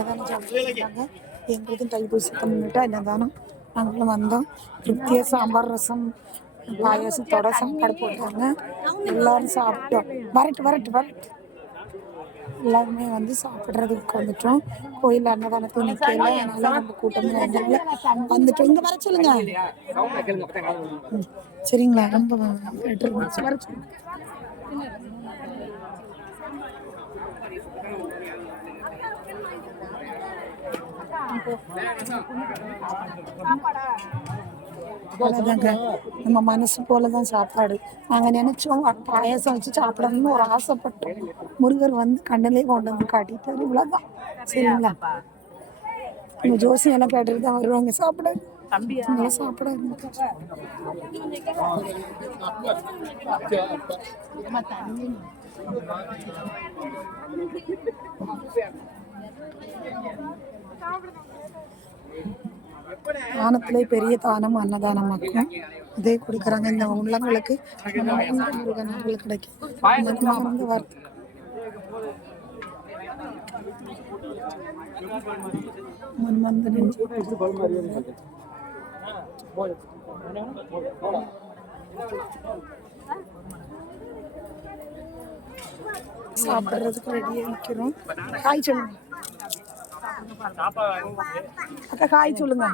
சாப்பிட்டாங்க. எங்களுக்கும் தைப்பூசத்தை முன்னிட்டு அன்னதானம் நாங்களும் வந்தோம். திருப்தியாக சாம்பார் ரசம் பாயாசத்தோட சாப்பாடு போட்டாங்க. எல்லாரும் சாப்பிட்டோம். வரட்டு வரட்டு வரட்டு எல்லாருமே வந்து சாப்பிட்றதுக்கு வந்துட்டோம். கோயில் அன்னதானத்தை நிற்கல, அதனால ரொம்ப கூட்டமாக வந்தாங்க. வந்துட்டோம். இங்கே வர சொல்லுங்க. சரிங்களா? ரொம்ப இருந்துச்சு. வர சொல்லுங்க. அவ்வளோதாங்க, நம்ம மனசு போலதான் சாப்பாடு. நாங்கள் நினைச்சோம் பாயாசம் வச்சு சாப்பிடணும்னு ஒரு ஆசைப்பட்டோம். முருகர் வந்து கண்ணிலே கொண்டு வந்து காட்டிட்டாரு. இவ்வளோதான். சரிங்களா? நம்ம ஜோசியம் எல்லாம் கேட்டுட்டு தான் வருவாங்க சாப்பிட. நல்லா சாப்பிட தானத்திலே பெரிய தானம் அன்னதானமாக்கும். இதே கொடுக்குறாங்க. இந்த உள்ளங்களுக்கு முருகன் அருள் கிடைக்கும். மனமார்ந்த வார்த்தை. மன்மந்த நெஞ்சு சாப்பிட்றதுக்கு ரெடியாக நிற்கிறோம். காய் சொல்லுங்க அக்கா, காய் சொல்லுங்க.